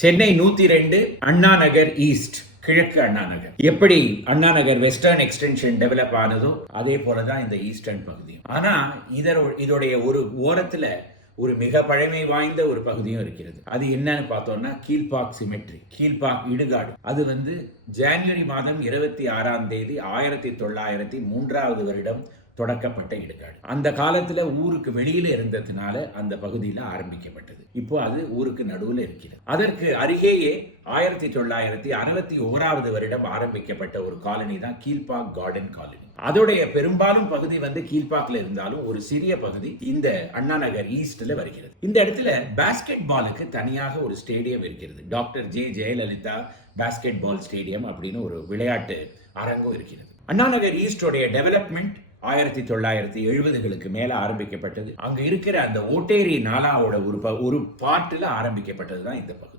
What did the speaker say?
Chennai 102 Anna Nagar east, கிழக்கு அண்ணா நகர். எப்படி Anna Nagar western extension develop ஆனதோ அதே போலதான் இந்த ஈஸ்டர்ன் பகுதி. ஆனா இதோடைய ஒரு ஓரத்துல ஒரு மிக பழமை வாய்ந்த ஒரு பகுதியும் இருக்கிறது. அது என்னன்னு பார்த்தோம்னா கீழ்பாக் சிமெட்ரி, கீழ்பாக் இடுகாடு. அது ஜனவரி மாதம் 26ஆம் தேதி 1903 வருடம் தொடக்கப்பட்ட இடுகாடு. அந்த காலத்துல ஊருக்கு வெளியில இருந்ததுனால அந்த பகுதியில் ஆரம்பிக்கப்பட்டது. இப்போ அது ஊருக்கு நடுவில் இருக்கிறது. அதற்கு அருகேயே 1961 வருடம் ஆரம்பிக்கப்பட்ட ஒரு காலனி தான் கீழ்பாக் கார்டன் காலனி. அதோடைய பெரும்பாலும் பகுதி கீழ்பாக்ல இருந்தாலும் ஒரு சிறிய பகுதி இந்த அண்ணா நகர் ஈஸ்ட்ல வருகிறது. இந்த இடத்துல பாஸ்கெட் பாலுக்கு தனியாக ஒரு ஸ்டேடியம் இருக்கிறது. டாக்டர் ஜே ஜெயலலிதா பாஸ்கெட் பால் ஸ்டேடியம் அப்படின்னு ஒரு விளையாட்டு அரங்கம் இருக்கிறது. அண்ணா நகர் ஈஸ்டோடைய டெவலப்மெண்ட் 1970களுக்கு மேல ஆரம்பிக்கப்பட்டது. அங்க இருக்கிற அந்த ஓட்டேரி நாலாவோட ஒரு பாட்டுல ஆரம்பிக்கப்பட்டது தான் இந்த பகுதி.